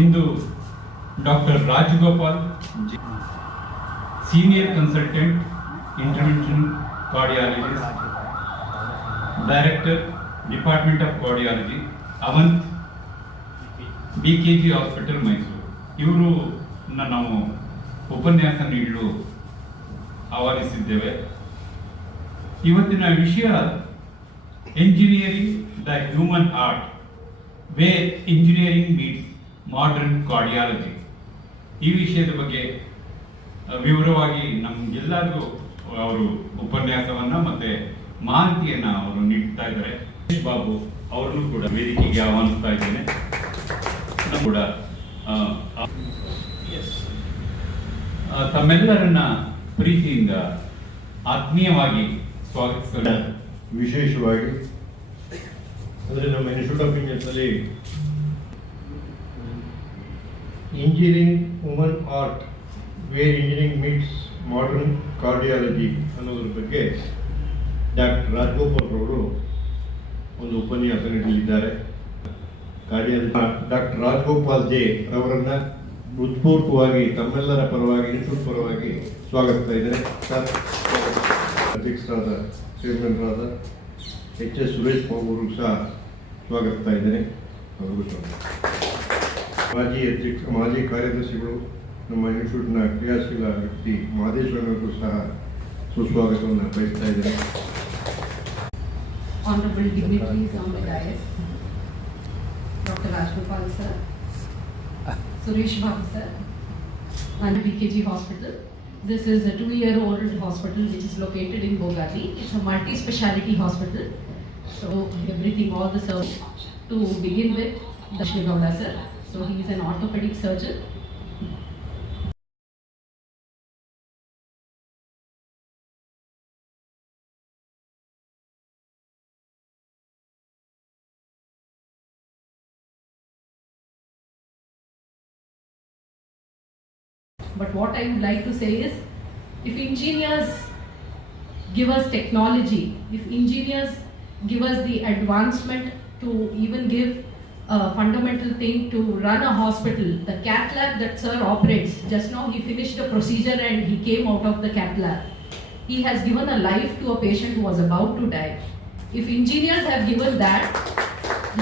Into doctor Rajagopal.J, senior consultant intervention cardiologist, director department of cardiology, ಅವಂತ್ BKG hospital Mysuru, ಇವರು ನಾವು ಉಪನ್ಯಾಸ ನೀಡಲು ಆಹ್ವಾನಿಸಿದ್ದೇವೆ. ಇವತ್ತಿನ ವಿಷಯ engineering the human heart, where engineering meets modern cardiology. ಈ ವಿಷಯದ ಬಗ್ಗೆ ವಿವರವಾಗಿ ನಮ್ಗೆಲ್ಲರಿಗೂ ಅವರು ಉಪನ್ಯಾಸವನ್ನ ಮತ್ತೆ ಮಾಹಿತಿಯನ್ನ ಅವರು ನೀಡ್ತಾ ಇದ್ದಾರೆ. ಬಾಬು ಅವರನ್ನು ಕೂಡ ವೇದಿಕೆಗೆ ಆಹ್ವಾನಿಸ್ತಾ ಇದ್ದೇನೆ. ಕೂಡ ತಮ್ಮೆಲ್ಲರನ್ನ ಪ್ರೀತಿಯಿಂದ ಆತ್ಮೀಯವಾಗಿ ಸ್ವಾಗತಿಸಲು ವಿಶೇಷವಾಗಿ ಅಂದರೆ ನಮ್ಮ ಇನ್ಸ್ಟಿಟ್ಯೂಟ್ ಆಫ್ ಇಂಜಿನಿಯರ್ಸ್ನಲ್ಲಿ engineering woman art, where engineering meets modern cardiology ಅನ್ನೋದ್ರ ಬಗ್ಗೆ ಡಾಕ್ಟರ್ ರಾಜಗೋಪಾಲ್ ಅವರು ಒಂದು ಉಪನ್ಯಾಸ ನೀಡಲಿದ್ದಾರೆ. ಡಾಕ್ಟರ್ Rajagopal.J ಅವರನ್ನು ಹೃತ್ಪೂರ್ವಕವಾಗಿ ತಮ್ಮೆಲ್ಲರ ಪರವಾಗಿ ಇನ್ಸ್ಟಿಟ್ಯೂಟ್ ಪರವಾಗಿ ಸ್ವಾಗತಿಸ್ತಾ ಇದ್ದೇನೆ. ಅಧ್ಯಕ್ಷರಾದ ಚೇರ್ಮನ್ರಾದ HS ಸುರೇಶ್ ಬಾಬು ಅವ್ರಿಗೂ ಸಹ ಸ್ವಾಗತಿಸ್ತಾ ಇದ್ದೇನೆ. ಅವ್ರಿಗೂ ಮಾಜಿ ಕಾರ್ಯದರ್ಶಿಗಳು, ನಮ್ಮ ಇನ್ಸ್ಟಿಟ್ಯೂಟ್ನ ಕ್ರಿಯಾಶೀಲ ವ್ಯಕ್ತಿ ಮಾದೇಶ್ವರನಿಗೂ ಸಹ ಸುಸ್ವಾಗತವನ್ನು ಬಯಸ್ತಾ ಇದ್ದೇನೆ. Honorable dignitaries on the dais, Dr. Rajagopal sir, Suresh Babu sir, and BKG hospital. This is a 2-year-old hospital which is located in Bogati. It's a multi-speciality hospital. So everything, all the service. To begin with, Dr.B sir. So he is an orthopedic surgeon. But what I would like to say is, if engineers give us technology, if engineers give us the advancement to even give a fundamental thing to run a hospital, the cath lab that sir operates, just now he finished the procedure and he came out of the cath lab. He has given a life to a patient who was about to die. If engineers have given that,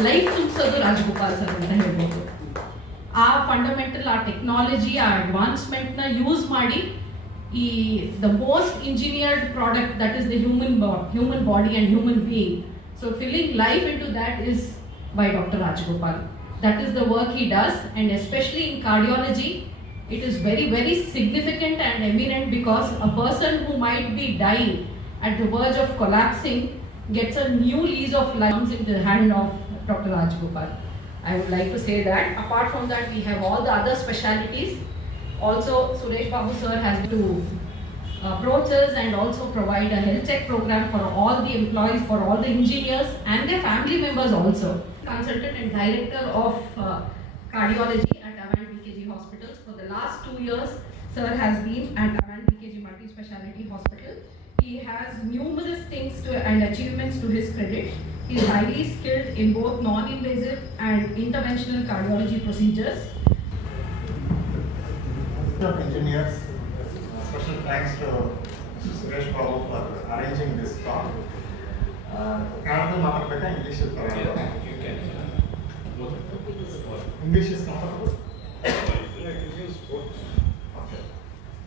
life to Sir Rajagopal sir anta helbodu. ಆ fundamental, ಆ technology, ಆ ಅಡ್ವಾನ್ಸ್ಮೆಂಟ್ನ use ಮಾಡಿ ಈ the most engineered product that is the human body and human being. So filling life into that is by doctor Rajagopal. That is the work he does, and especially in cardiology, it is very, very significant and eminent because a person who might be dying at the verge of collapsing gets a new lease of life in the hand of Dr. Rajagopal. I would like to say that. Apart from that, we have all the other specialties. Also, Suresh Babu sir has to approach us and also provide a health check program for all the employees, for all the engineers and their family members also. Consultant and director of cardiology at Avant BKG hospitals. For the last 2 years, sir has been at Avant BKG multi-speciality hospital. He has numerous things and achievements to his credit. He is highly skilled in both non-invasive and interventional cardiology procedures. Of engineers, special thanks to Suresh Babu for arranging this talk. Kannada maatadbeka, English is parallel. English is comfortable. Okay.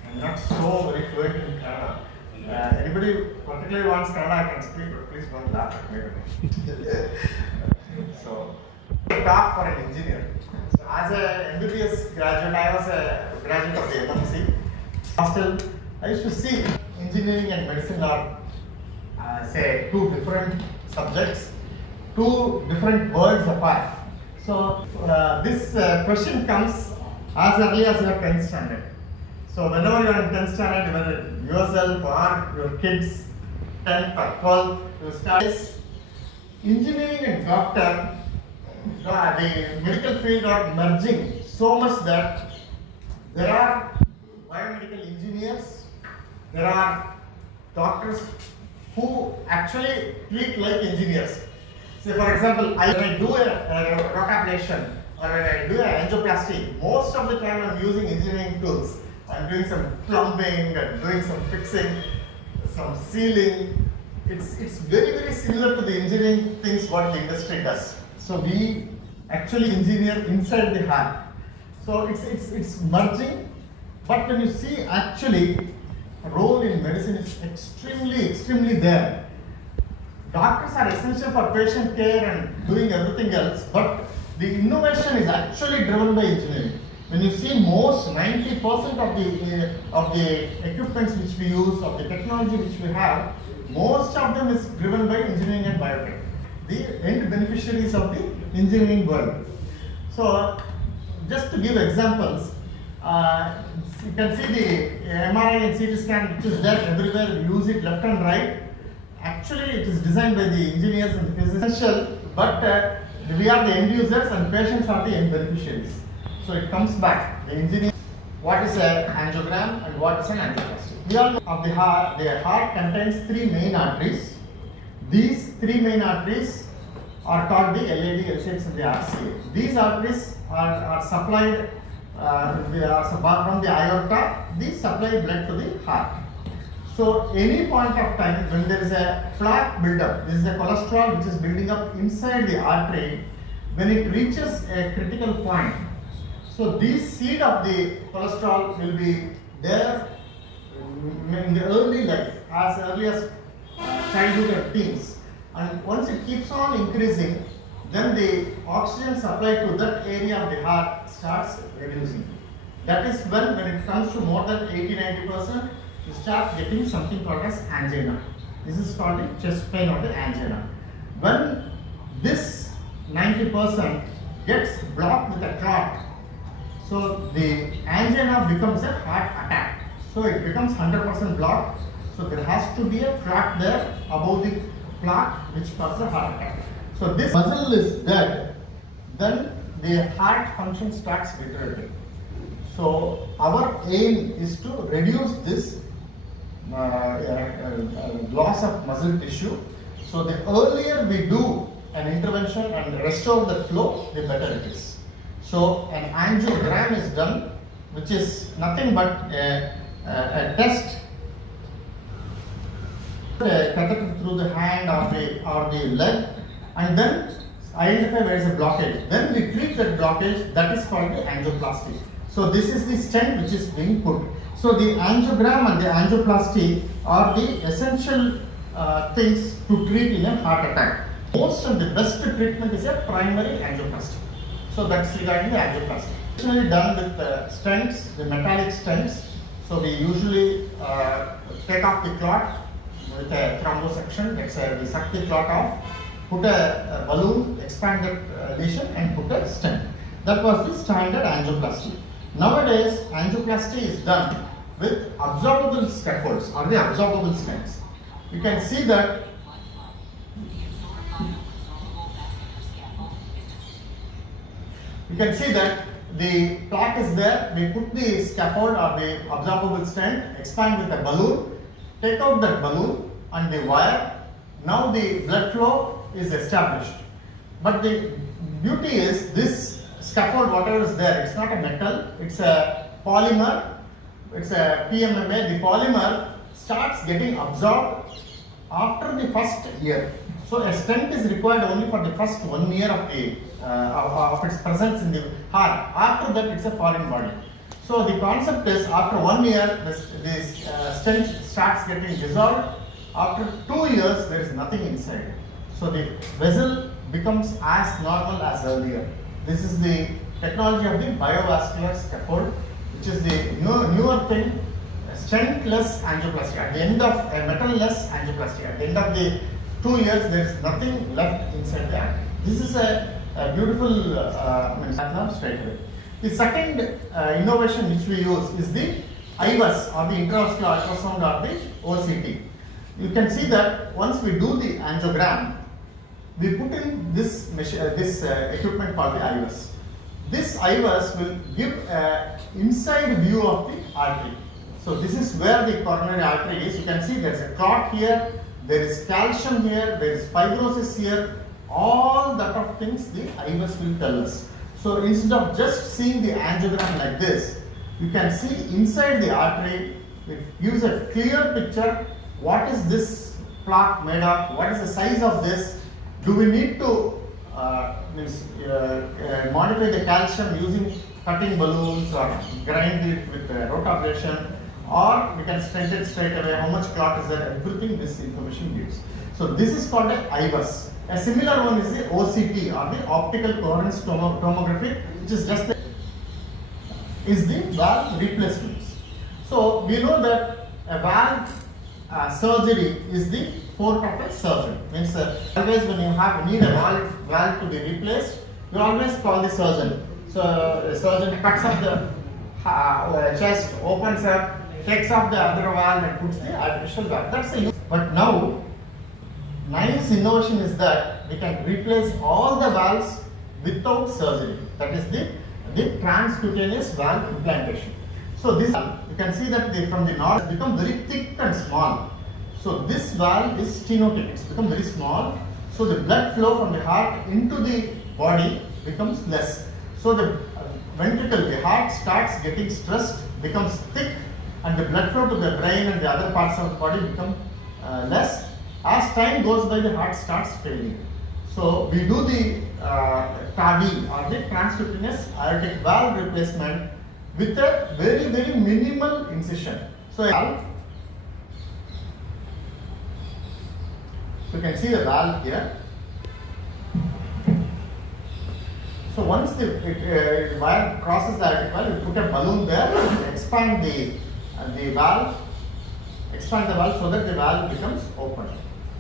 I'm not so very fluent in Kannada. Anybody particularly wants Kannada, I can speak, but please don't laugh at me. So, talk for an engineer. So, as a MBBS graduate, I was a graduate of the MMC. Hostel, I used to see engineering and medicine are, say, two different subjects, two different worlds apart. So, this question comes as early as your 10th standard. So whenever you are in 10th standard, whether yourself or your kids, 10th or 12th, you start engineering and doctor, the medical field are merging so much that there are biomedical engineers, there are doctors who actually treat like engineers. Say for example, I do a rock ablation When I do angioplasty, most of the time I'm using engineering tools. I'm doing some plumbing and doing some fixing, some sealing. It's very similar to the engineering things what the industry does. So we actually engineer inside the heart. So it's merging, but when you see actually role in medicine is extremely there. Doctors are essential for patient care and doing everything else, but the innovation is actually driven by engineering. When you see most 90% of the equipments which we use, of the technology which we have, most of them is driven by engineering and biotech. The end beneficiaries of the engineering world. So just to give examples, you can see the MRI and CT scan which is there everywhere, we use it left and right. Actually it is designed by the engineers and the physicians, but we are the end users and patients are the end beneficiaries. So it comes back, the engineer, what is an angiogram and what is an angioplasty. We all know of the heart contains three main arteries. These three main arteries are called the LAD, LCX and the RCA. These arteries are supplied from the aorta, these supply blood to the heart. So any point of time when there is a plaque buildup, this is the cholesterol which is building up inside the artery, when it reaches a critical point, so this seed of the cholesterol will be there in the early life, as early as childhood and teens, and once it keeps on increasing, then the oxygen supply to that area of the heart starts reducing. That is when it comes to more than 80-90%, you start getting something called as angina. This is called the chest pain or the angina. When this 90% gets blocked with a clot, so the angina becomes a heart attack. So it becomes 100% blocked. So there has to be a clot there above the plaque which causes a heart attack. So this muscle is dead, then the heart function starts deteriorating. So our aim is to reduce this loss of muscle tissue. So the earlier we do an intervention and restore the flow, the better it is. So an angiogram is done, which is nothing but a test, a catheter through the hand or the leg, and then identify where is the blockage. Then we treat that blockage, that is called the angioplasty. So this is the stent which is being put. So the angiogram and the angioplasty are the essential things to treat in a heart attack. Most of the best treatment is a primary angioplasty. So that's regarding the angioplasty. Traditionally done with stents, the metallic stents. So we usually take off the clot with a thrombosuction. We suck the clot off, put a balloon, expand that lesion and put a stent. That was the standard angioplasty. Nowadays, angioplasty is done with absorbable scaffolds or the absorbable stents. You can see that the plaque is there. We put the scaffold or the absorbable stent, expand with a balloon, take out that balloon and the wire. Now the blood flow is established. But the beauty is this scaffold, whatever is there, it's not a metal, it's a polymer, it's a PMMA. The polymer starts getting absorbed after the first year. So a stent is required only for the first 1 year of its presence in the heart. After that, it's a foreign body. So the concept is after 1 year, this stent starts getting dissolved. After 2 years, there is nothing inside. So the vessel becomes as normal as earlier. This is the technology of the biovascular scaffold, which is the newer thing, stent-less angioplasty. At the end of a metal-less angioplasty, at the end of the 2 years, there is nothing left inside the artery. This is a beautiful straight away. The second innovation which we use is the IVUS or the intravascular ultrasound or the OCT. You can see that once we do the angiogram, we put in this equipment called the IVUS. This IVUS will give an inside view of the artery. So this is where the coronary artery is. You can see there is a clot here, there is calcium here, there is fibrosis here. All that of things the IVUS will tell us. So instead of just seeing the angiogram like this, you can see inside the artery. It gives a clear picture. What is this plaque made of? What is the size of this? Do we need to modify the calcium using cutting balloons or grind it with rotablation, or we can stent it straight away? How much clot is there? Everything this information gives. So this is called an IVUS. A similar one is the OCT, or the optical coherence tomography, which is just the valve replacements. So we know that a valve surgery is the forte of a surgeon. Means always when you need a valve to be replaced, you always call the surgeon. So the surgeon cuts off the chest, opens up, takes off the other valve and puts the artificial valve. That's the use. But now, nice innovation is that we can replace all the valves without surgery. That is the transcutaneous valve implantation. So this, you can see that from the node has become very thick and small. So this valve is stenotic. It's become very small. So the blood flow from the heart into the body becomes less. So the ventricle, the heart starts getting stressed, becomes thick, and the blood flow to the brain and the other parts of the body become less. As time goes by, the heart starts failing. So we do the TAVI, or the transcutaneous aortic valve replacement, with a very, very minimal incision. So you can see the valve here. So once the wire crosses the aortic valve, you put a balloon there, expand the valve, so that the valve becomes open.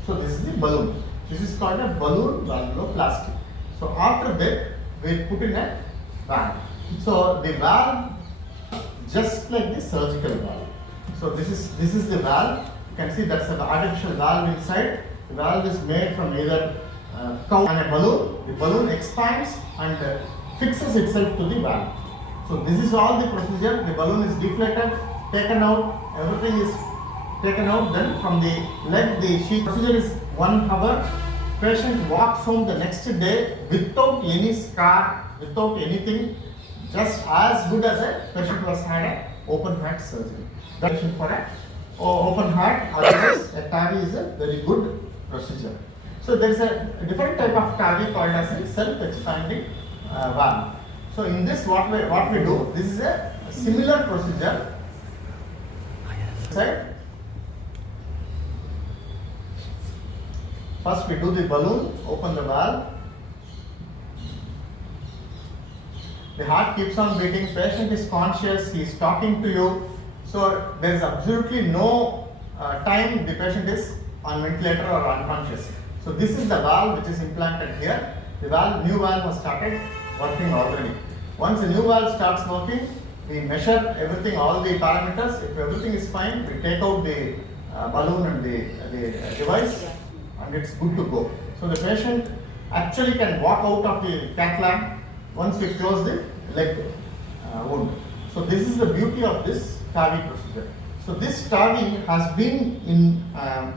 So this is the balloon. This is called a balloon valvuloplasty. So after that, we put in a valve. So the valve, just like the surgical valve. So this is the valve. You can see that's an artificial valve inside. The valve is made from either cow and a balloon. The balloon expands and fixes itself to the valve. So this is all the procedure. The balloon is deflated, taken out, everything is taken out. Then from the leg, the sheath. Procedure is 1 hour. Patient walks home the next day without any scar, without anything, just as good as a patient who has had an open heart surgery. The patient for an open heart, otherwise a TAVI is a very good procedure. So there is a different type of TAVI called as a self-expanding valve. So in this, what we do, this is a similar procedure. First we do the balloon, open the valve. The heart keeps on beating, patient is conscious, he is talking to you. So there is absolutely no time the patient is on ventilator or unconscious. So this is the valve which is implanted here. The new valve has started working already. Once the new valve starts working, we measure everything, all the parameters. If everything is fine, we take out the balloon and the device, and it's good to go. So the patient actually can walk out of the cath lab once we close the leg wound. So this is the beauty of this TAVI procedure. So this TAVI has been in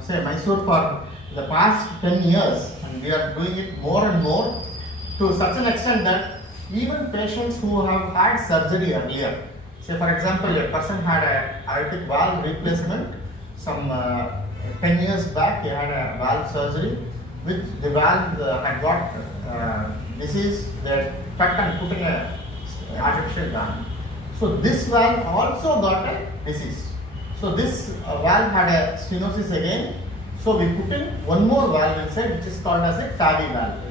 say Mysore for the past 10 years, and we are doing it more and more, to such an extent that even patients who have had surgery earlier, say for example a person had a aortic valve replacement some 10 years back, he had a valve surgery, which the valve had got disease, they had cut and put in a artificial valve. So this valve also got a disease. So this valve had a stenosis again. So we put in one more valve inside, which is called as a TAVI valve.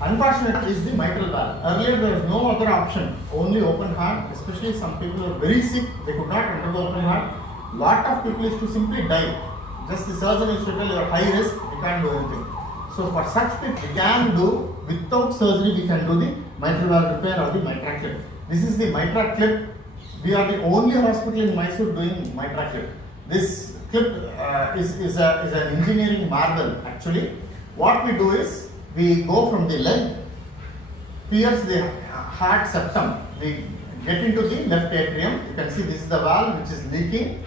Unfortunately, is the mitral valve. Earlier there was no other option, only open heart. Especially some people were very sick, they could not undergo open heart. Lot of people used to simply die. Just the surgeon used to tell you are high risk, you can't do anything. So for such people, we can do, without surgery, we can do the mitral valve repair or the mitral clip. This is the mitral clip. We are the only hospital in Mysore doing mitral clip. This clip is an engineering marvel actually. What we do is, we go from the leg, pierce the heart septum, we get into the left atrium. You can see this is the valve which is leaking.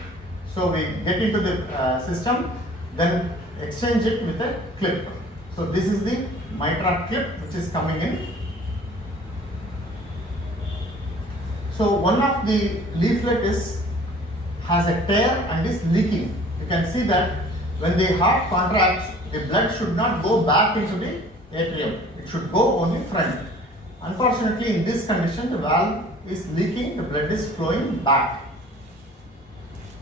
So we get into the system, then exchange it with a clip. So this is the mitral clip which is coming in. So one of the leaflet has a tear and is leaking. You can see that when the heart contracts, the blood should not go back into the atrium. It should go only front. Unfortunately, in this condition, the valve is leaking, the blood is flowing back.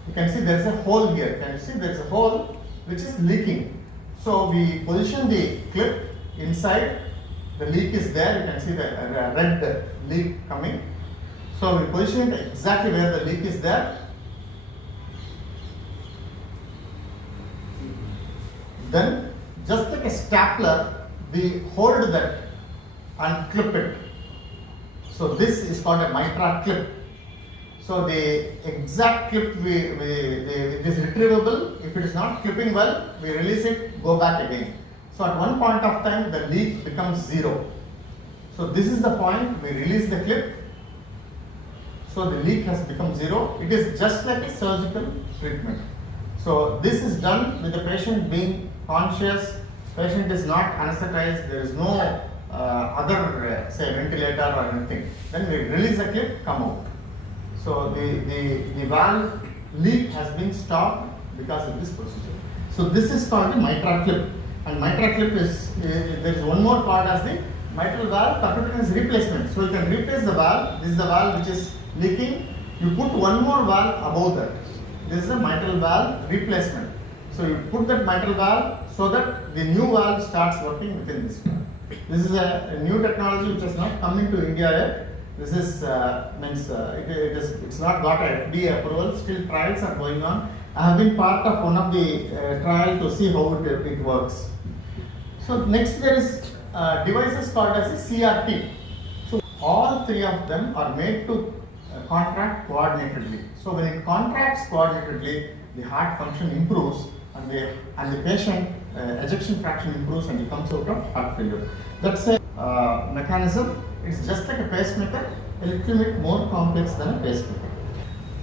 You can see there is a hole here. Can you see there is a hole which is leaking? So we position the clip inside. The leak is there. You can see the red leak coming. So we position it exactly where the leak is there. Then, just like a stapler, we hold that and clip it. So this is called a mitra clip. So the exact clip it is retrievable. If it is not clipping well, we release it, go back again. So at one point of time, the leak becomes zero. So this is the point we release the clip. So the leak has become zero. It is just like a surgical treatment. So this is done with the patient being conscious. Patient is not anesthetized. There is no other say ventilator or anything. Then we release the clip, come out. So the valve leak has been stopped because of this procedure. So this is called the mitra clip. And mitra clip is, there is one more part as the mitral valve percutaneous replacement. So you can replace the valve. This is the valve which is leaking. You put one more valve above that. This is a mitral valve replacement. So you put that mitral valve so that the new valve starts working within this valve. This is a new technology which has not come into India yet. This is it's not got a FDA approval. Still trials are going on. I have been part of one of the trial to see how it works. So next there is devices called as a CRT. So all three of them are made to contract coordinatedly. So when it contracts coordinatedly, the heart function improves and the patient ejection fraction improves and he comes out of heart failure. That's a mechanism. It's just like a pacemaker, a little bit more complex than a pacemaker.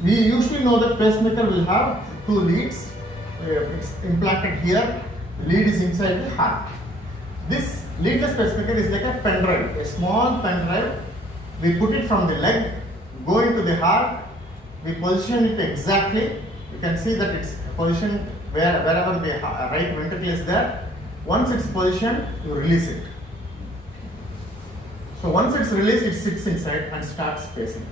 We usually know that pacemaker will have two leads. It's implanted here. The lead is inside the heart. This leadless pacemaker is like a pen drive, a small pen drive. We put it from the leg, go into the heart. We position it exactly. You can see that it's positioned wherever the right ventricle is there. Once it's positioned, you release it. So once it's released, it sits inside and starts pacing.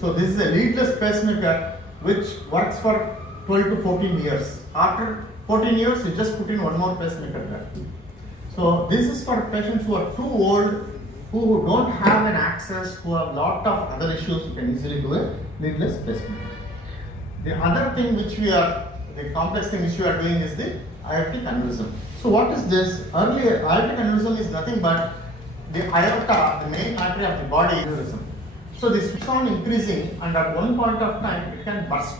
So this is a leadless pacemaker which works for 12 to 14 years. After 14 years, you just put in one more pacemaker there. So this is for patients who are too old, who don't have an access, who have lot of other issues. You can easily do a leadless pacemaker. The other thing the complex thing which we are doing is the aortic aneurysm. So what is this? Earlier, aortic aneurysm is nothing but the aorta, the main artery of the body aneurysm. So this keeps on increasing and at one point of time it can burst.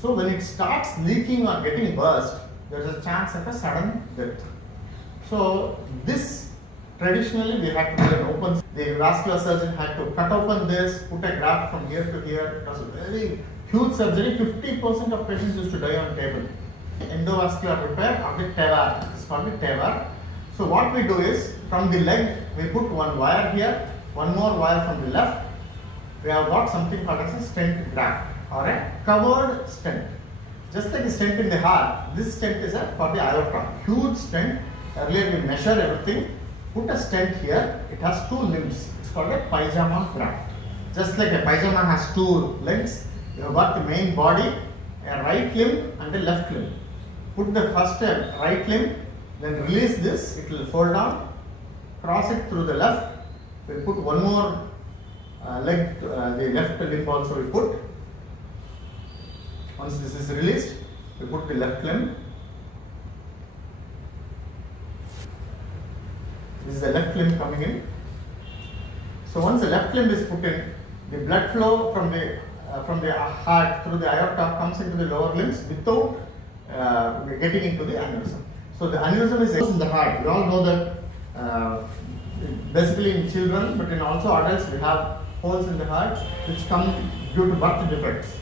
So when it starts leaking or getting burst, there is a chance of a sudden death. So this traditionally we had to do an open. The vascular surgeon had to cut open this, put a graft from here to here. It was a very huge surgery. 50% of patients used to die on table. Endovascular repair of the TEVAR. It's called the TEVAR. So what we do is from the leg we put one wire here, one more wire from the left. We have got something called as a stent graft or a covered stent. Just like a stent in the heart, this stent is for the aorta. Huge stent. Earlier we measure everything. Put a stent here. It has two limbs. It's called a pajama graft. Just like a pajama has two legs, you have got the main body, a right limb and a left limb. Put the first right limb, then release this. It will fold down. Cross it through the left. We put one more leg, the left limb also we put. Once this is released, we put the left limb. This is the left limb coming in. So once the left limb is put in, the blood flow from the heart through the aorta comes into the lower limbs without getting into the aneurysm. So the aneurysm is in the heart. We all know that basically in children, but in also adults, we have holes in the heart which come due to birth defects.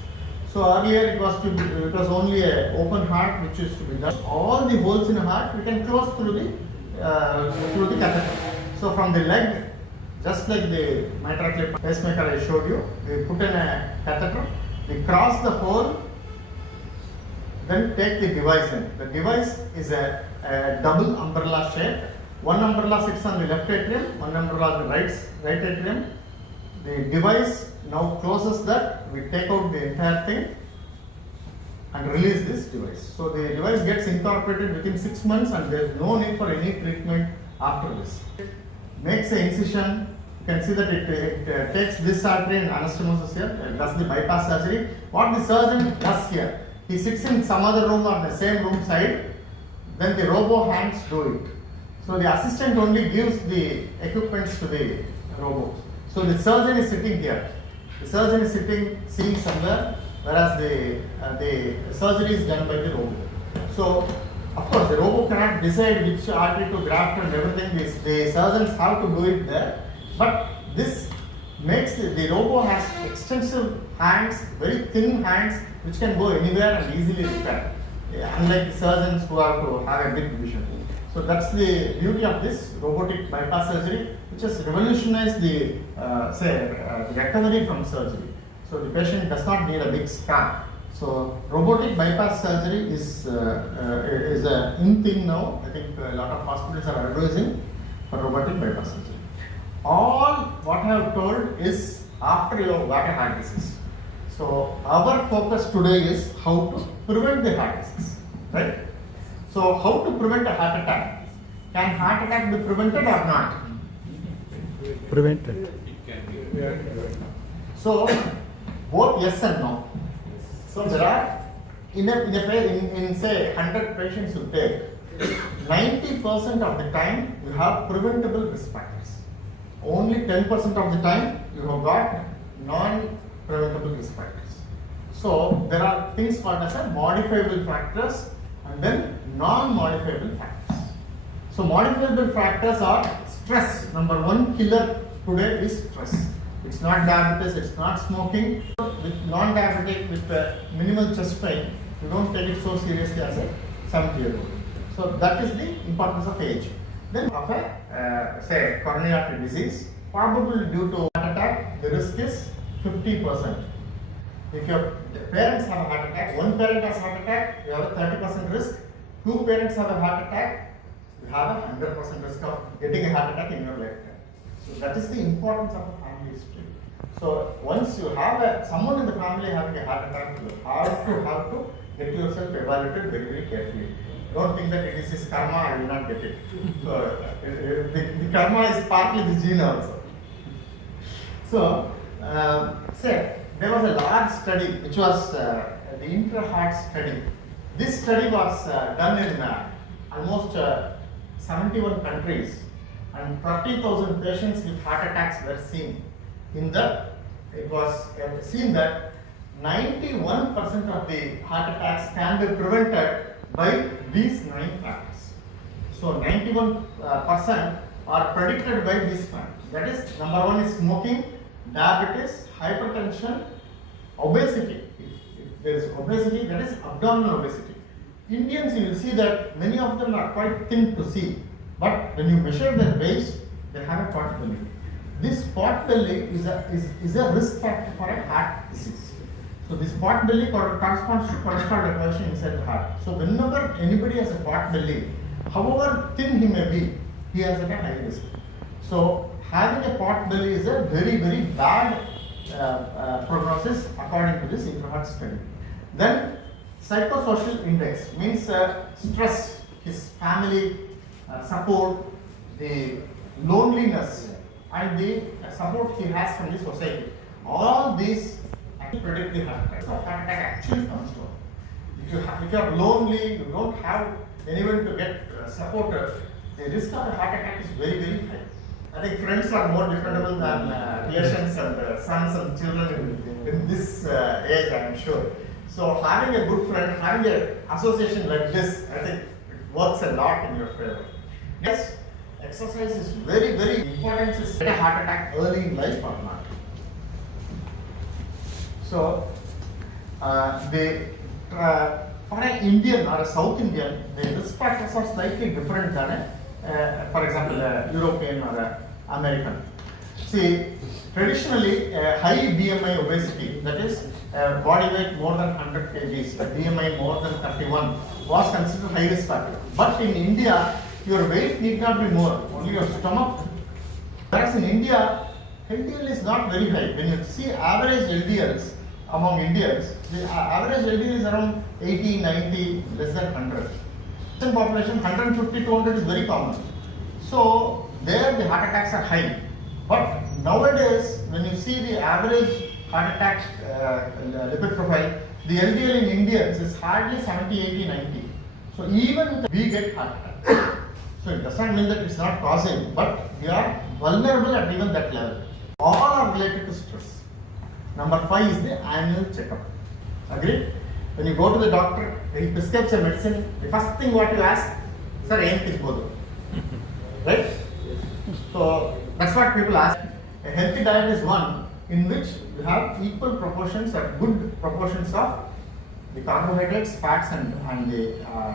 So earlier it was only an open heart which used to be done. All the holes in the heart we can close through the catheter. So from the leg just like the mitral clip pacemaker I showed you. We put in a catheter, we cross the hole, then take the device in. The device is a double umbrella shape. One umbrella sits on the left atrium, one umbrella on the right atrium. The device now closes that, we take out the entire thing and release this device. So the device gets incorporated within 6 months and there is no need for any treatment after this. Makes the incision, you can see that it takes this artery and anastomosis here, does the bypass surgery. What the surgeon does here, he sits in some other room or the same room side, then the robo hands do it. So the assistant only gives the equipments to the robot. So the surgeon is sitting here. The surgeon is sitting, seeing somewhere, whereas the surgery is done by the robot. So, of course, the robot cannot decide which artery to graft and everything. The surgeons have to do it there. But this makes the robot has extensive hands, very thin hands, which can go anywhere and easily repair. Unlike the surgeons who have to have a big vision. So that's the beauty of this robotic bypass surgery, which has revolutionized the recovery from surgery. So the patient does not need a big scar. So robotic bypass surgery is a in thing now. I think a lot of hospitals are advising for robotic bypass surgery. All what I have told is after you have got a heart disease. So our focus today is how to prevent the heart disease, right? So how to prevent a heart attack? Can heart attack be prevented or not? Prevented. So both yes and no. So there are in say 100 patients you take, 90% of the time you have preventable risk factors. Only 10% of the time you have got non-preventable risk factors. So there are things called as modifiable factors and then non-modifiable factors. So modifiable factors are stress. Number one killer today is stress. It's not diabetes, it's not smoking. With non-diabetic, with minimal chest pain, you don't take it so seriously as a 70-year-old. So that is the importance of age. Then of a say coronary artery disease, probably due to heart attack, the risk is 50%. If your parents have a heart attack, one parent has a heart attack, you have a 30% risk. Two parents have a heart attack, you have a 100% risk of getting a heart attack in your lifetime. So that is the importance of a family history. So once you have someone in the family having a heart attack, you have to get yourself evaluated very, very carefully. Don't think that it is his karma, I will not get it. So the karma is partly the gene also. So say there was a large study which was the intra-heart study. This study was done in almost 71 countries and 30,000 patients with heart attacks were seen. In that, it was seen that 91% of the heart attacks can be prevented by these 9 factors. So 91% are predicted by these factors. That is, number one is smoking, diabetes, hypertension, obesity. If there is obesity, that is abdominal obesity. Indians, you will see that many of them are quite thin to see, but when you measure their waist, they have a pot belly. This pot belly is a risk factor for a heart disease. So this pot belly corresponds to cholesterol deposition inside the heart. So whenever anybody has a pot belly, however thin he may be, he has a high risk. So having a pot belly is a very, very bad prognosis according to this intra-heart study. Then psychosocial index means stress, his family support, the loneliness and the support he has from the society. All these predict the heart attack. So heart attack actually comes to. If you are lonely, you don't have anyone to get supported, the risk of a heart attack is very, very high. I think friends are more dependable than patients and sons and children in this age, I am sure. So having a good friend, having an association like this, I think it works a lot in your favor. Yes, exercise is very, very important to get a heart attack early in life or not. So, for an Indian or a South Indian, the risk factors are slightly different than for example, a European or an American. See, traditionally, high BMI obesity, that is, body weight more than 100 kgs, BMI more than 31, was considered high risk factor. But in India, your weight need not be more, only your stomach. Whereas in India, LDL is not very high. When you see average LDLs among Indians, the average LDL is around 80, 90, less than 100. In population, 150, 200 is very common. So there the heart attacks are high. But nowadays, when you see the average heart attack lipid profile, the LDL in Indians is hardly 70, 80, 90. So even we get heart attacks. So it does not mean that it's not causing, but we are vulnerable at even that level. All are related to stress. Number 5 is the annual checkup. Agreed? When you go to the doctor, he prescribes a medicine, the first thing what you ask, sir, aim tibodu. Right? So that's what people ask. A healthy diet is one in which you have equal proportions or good proportions of the carbohydrates, fats and the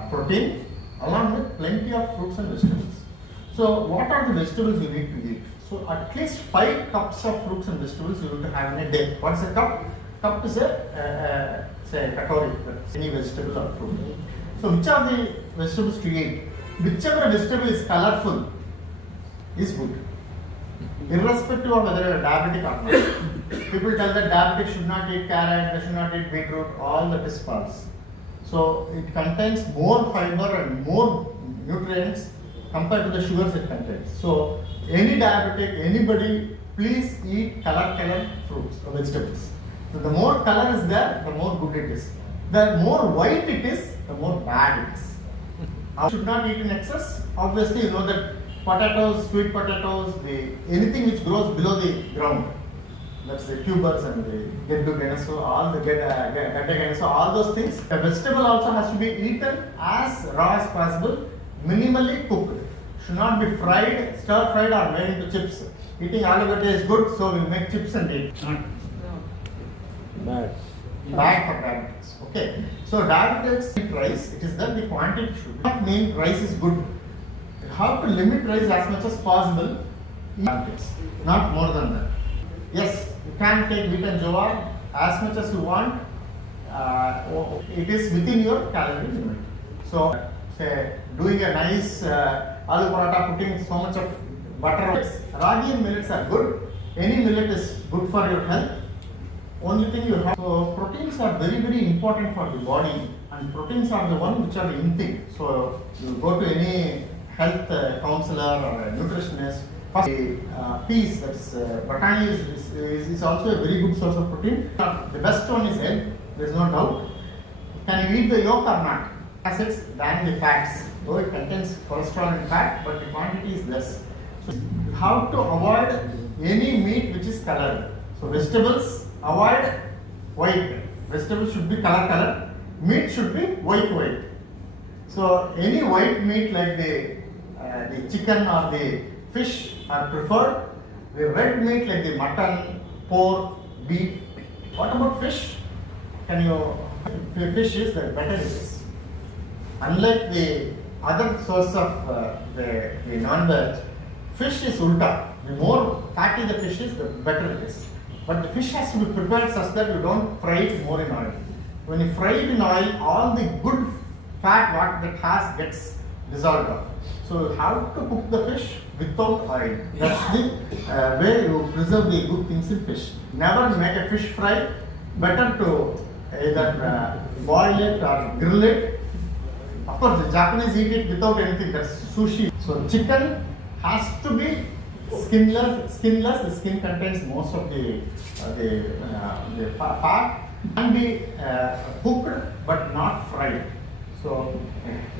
protein, along with plenty of fruits and vegetables. So what are the vegetables you need to eat? So at least 5 cups of fruits and vegetables you need to have in a day. What's a cup? Cup is a say katori, any vegetable or fruit. So which are the vegetables to eat? Whichever vegetable is colorful is good, irrespective of whether you are diabetic or not. People tell that diabetic should not eat carrot, they should not eat beetroot, all that is false. So it contains more fiber and more nutrients compared to the sugars it contains. So any diabetic, anybody, please eat colored fruits or vegetables. So the more color is there, the more good it is. The more white it is, the more bad it is. Should not eat in excess. Obviously, you know that potatoes, sweet potatoes, anything which grows below the ground, that's the tubers and the geddu genasu, all the gadda genasu, all those things. A vegetable also has to be eaten as raw as possible, minimally cooked. Should not be fried, stir fried or made into chips. Eating aloo is good, so we make chips and eat. Bad. Bad for diabetics. Okay. So diabetics eat rice. It is that the quantity should not mean rice is good. You have to limit rice as much as possible. Diabetics, not more than that. Yes, you can take wheat and jowar as much as you want. It is within your calorie limit. So, say doing a nice aloo paratha, putting so much of butter. Ragi and millets are good. Any millet is good for your health. Only thing you have, so proteins are very, very important for the body, and proteins are the one which are in thing. So you go to any health counselor or a nutritionist, first peas, that's batani is also a very good source of protein. The best one is egg, there is no doubt. Can you eat the yolk or not? Acids than the fats, though it contains cholesterol and fat, but the quantity is less. So you have to avoid any meat which is colored. So vegetables, avoid white. Vegetables should be colored. Meat should be white. So any white meat like the chicken or the fish are preferred. The red meat like the mutton, pork, beef. What about fish? Fish is the better it is. Unlike the other source of the non-veg, fish is ulta. The more fatty the fish is, the better it is. But the fish has to be prepared such that you don't fry it more in oil. When you fry it in oil, all the good fat what that has gets dissolved off. So you have to cook the fish without oil. That's the way you preserve the good things in fish. Never make a fish fry. Better to either boil it or grill it. Of course, the Japanese eat it without anything. That's sushi. So chicken has to be skinless. The skin contains most of the fat. Can be cooked but not fried. So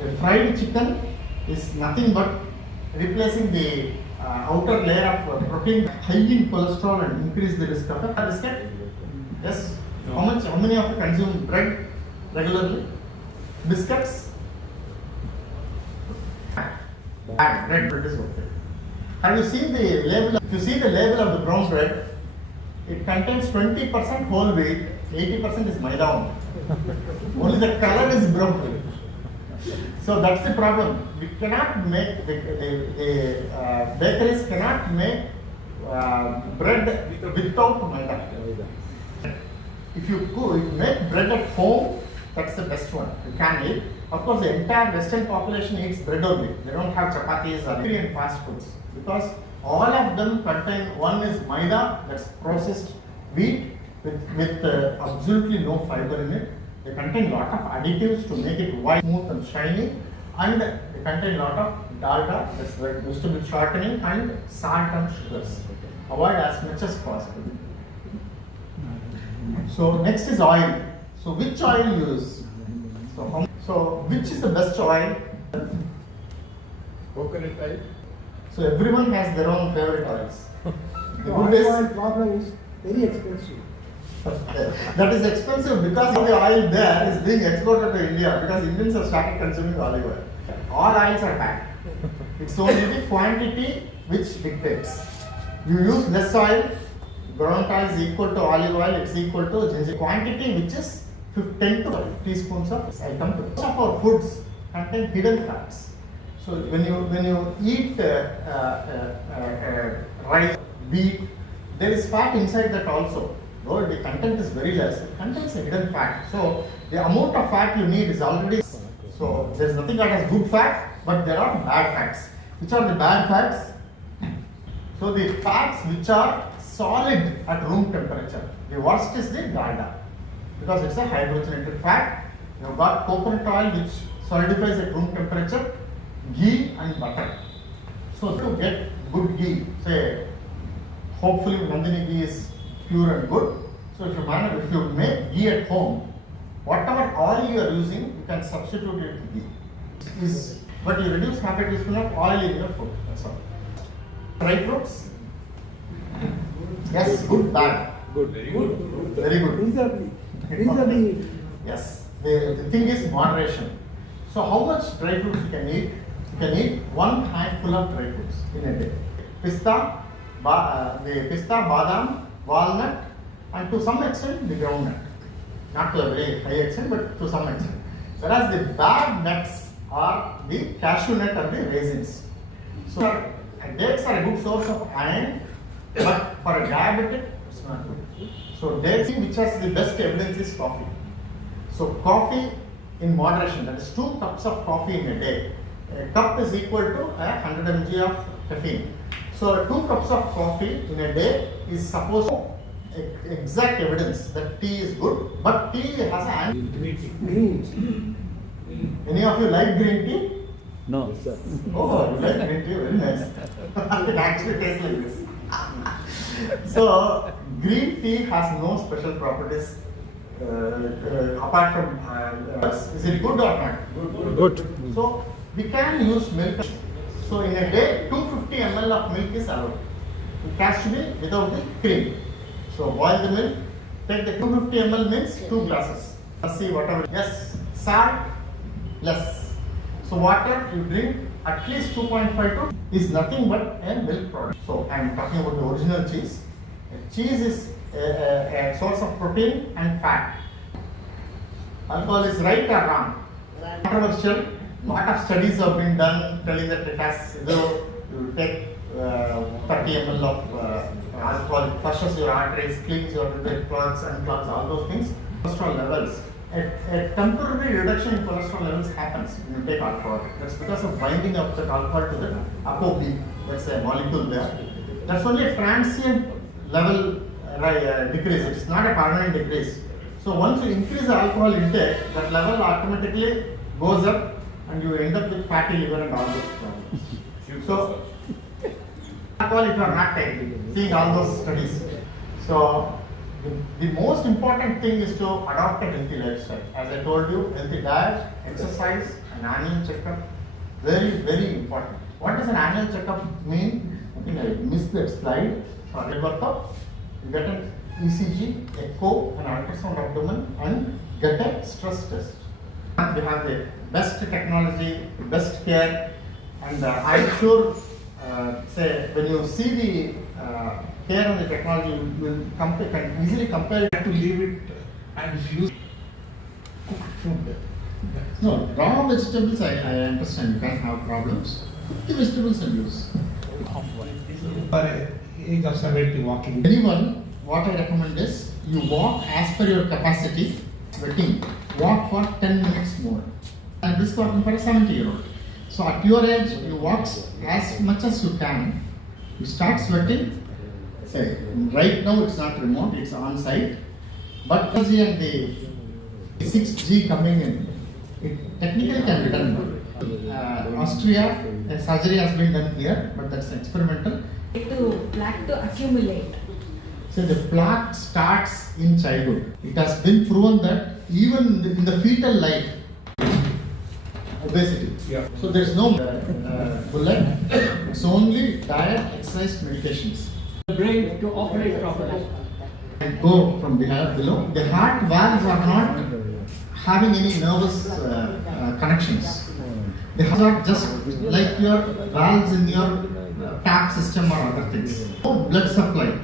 a fried chicken is nothing but replacing the outer layer of protein, high in cholesterol, and increase the risk of a biscuit. Yes. No. How many of you consume bread regularly? Biscuits? Bad. Bread is okay. Have you seen the label? If you see the label of the brown bread, it contains 20% whole wheat, 80% is maida. Only the color is brown. So that's the problem. We cannot make the bakeries cannot make bread without maida. If you make bread at home, that's the best one. You can eat. Of course, the entire Western population eats bread only. They don't have chapatis or Indian fast foods because all of them contain, one is maida, that's processed wheat with absolutely no fiber in it. They contain lot of additives to make it white, smooth and shiny, and they contain lot of dalda, that's like vegetable shortening, and salt and sugars. Avoid as much as possible. So next is oil. So which oil you use? So which is the best oil? Coconut oil. So everyone has their own favorite oils. The Olive good oil is problem is very expensive. that is expensive because the oil there is being exported to India because Indians have started consuming olive oil. All oils are bad. It's only the quantity which dictates. You use less oil, groundnut oil is equal to olive oil, it's equal to ginger. Quantity which is 10 to 12 teaspoons of item. Most of our foods contain hidden fats. So when you eat rice, wheat, there is fat inside that also. Though the content is very less, it contains a hidden fat. So the amount of fat you need is already. So there is nothing that has good fat, but there are bad fats. Which are the bad fats? So the fats which are solid at room temperature. The worst is the dalda because it's a hydrogenated fat. You have got coconut oil which solidifies at room temperature, ghee and butter. So to get good ghee, say hopefully Nandini ghee is pure and good. So if you make ghee at home, whatever oil you are using, you can substitute it with ghee. But you reduce half a teaspoon of oil in your food. That's all. Dry fruits? Yes, good, bad. Good. Very good. Very good. Reasonably. Yes. The thing is moderation. So how much dry fruits you can eat? You can eat one handful of dry fruits in a day. Pista, badam, walnut, and to some extent the groundnut. Not to a very high extent, but to some extent. Whereas the bad nuts are the cashew nut and the raisins. So dates are a good source of iron, but for a diabetic, it's not good. So dates, which has the best evidence is coffee. So coffee in moderation, that is 2 cups of coffee in a day. A cup is equal to 100 mg of caffeine. So 2 cups of coffee in a day is supposed to exact evidence that tea is good, but tea has an Green. Any of you like green tea? No, sir. Oh, you like green tea, very nice. It actually tastes like this. So green tea has no special properties apart from is it good or not? Good. So we can use milk. So in a day, 250 ml of milk is allowed. It has to be without the cream. So boil the milk. Take the 250 ml means 2 glasses. See whatever. Yes, salt less. So water you drink at least 2.5 to is nothing but a milk product. So I am talking about the original cheese. Cheese is a source of protein and fat. Alcohol is right or wrong? Controversial. Lot of studies have been done telling that it has, you take 30 ml of alcohol, it flushes your arteries, cleans your clots and clots, all those things. Cholesterol levels. A temporary reduction in cholesterol levels happens when you take alcohol. That's because of binding of the alcohol to the ApoB. That's a molecule there. That's only a transient level decrease. It's not a permanent decrease. So once you increase the alcohol intake, that level automatically goes up and you end up with fatty liver and all those problems. So alcohol if you are not taking, seeing all those studies. So the most important thing is to adopt a healthy lifestyle. As I told you, healthy diet, exercise, an annual checkup, very, very important. What does an annual checkup mean? I think I missed that slide. Sorry about that. You get an ECG, echo, an ultrasound abdomen, and get a stress test. We have the best technology, best care, and I'm sure, say, when you see the care and the technology, you will can easily compare it to leave it and use cooked food. No, raw vegetables, I understand you can have problems. Cook the vegetables and use. For age of 70 walking. Anyone, what I recommend is you walk as per your capacity, sweating, walk for 10 minutes more. And this working for a 70-year-old. So at your age, you walk as much as you can. You start sweating. Say, right now it's not remote, it's on site. But technology and the 6G coming in, it technically can be done. Austria, a surgery has been done here, but that's experimental. To plaque to accumulate. So the plaque starts in childhood. It has been proven that even in the fetal life, obesity. Yeah. So there is no bullet. It's only diet, exercise, medications. The brain to operate properly. And go from below. The heart valves are not having any nervous connections. The heart are just like your valves in your tap system or other things. No blood supply.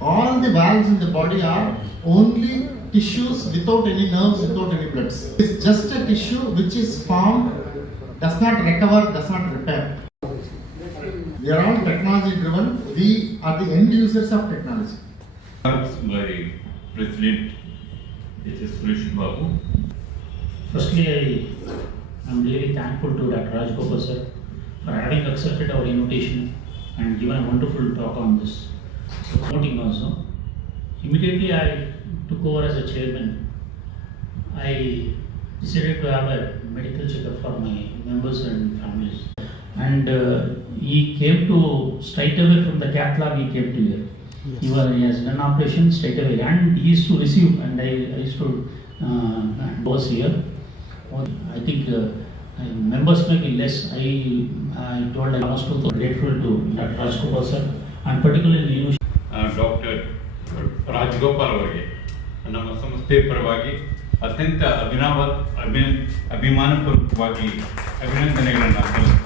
All the valves in the body are only tissues without any nerves, without any blood. It's just a tissue which is formed, does not recover, does not repair. We are all technology driven. We are the end users of technology. By President H.S. Suresh Babu. Firstly, I'm really thankful to Dr. Rajagopal sir for having accepted our invitation and given a wonderful talk on this. Promoting also. Immediately I took over as a chairman. I decided to have a medical checkup for my members and families. And he came to straight away from the cath lab, he came to here. Yes. He has done operation straight away and he used to receive and I used to was here. I think members may be less. I told I was too grateful to Dr. Rajagopal sir and particularly doctor Rajagopal ಅವರಿಗೆ ನಮ್ಮ ಸಂಸ್ಥೆ ಪರವಾಗಿ ಅತ್ಯಂತ ಅಭಿಮಾನಪೂರ್ವಕವಾಗಿ ಅಭಿನಂದನೆಗಳನ್ನು ಸಲ್ಲಿಸುತ್ತೇನೆ.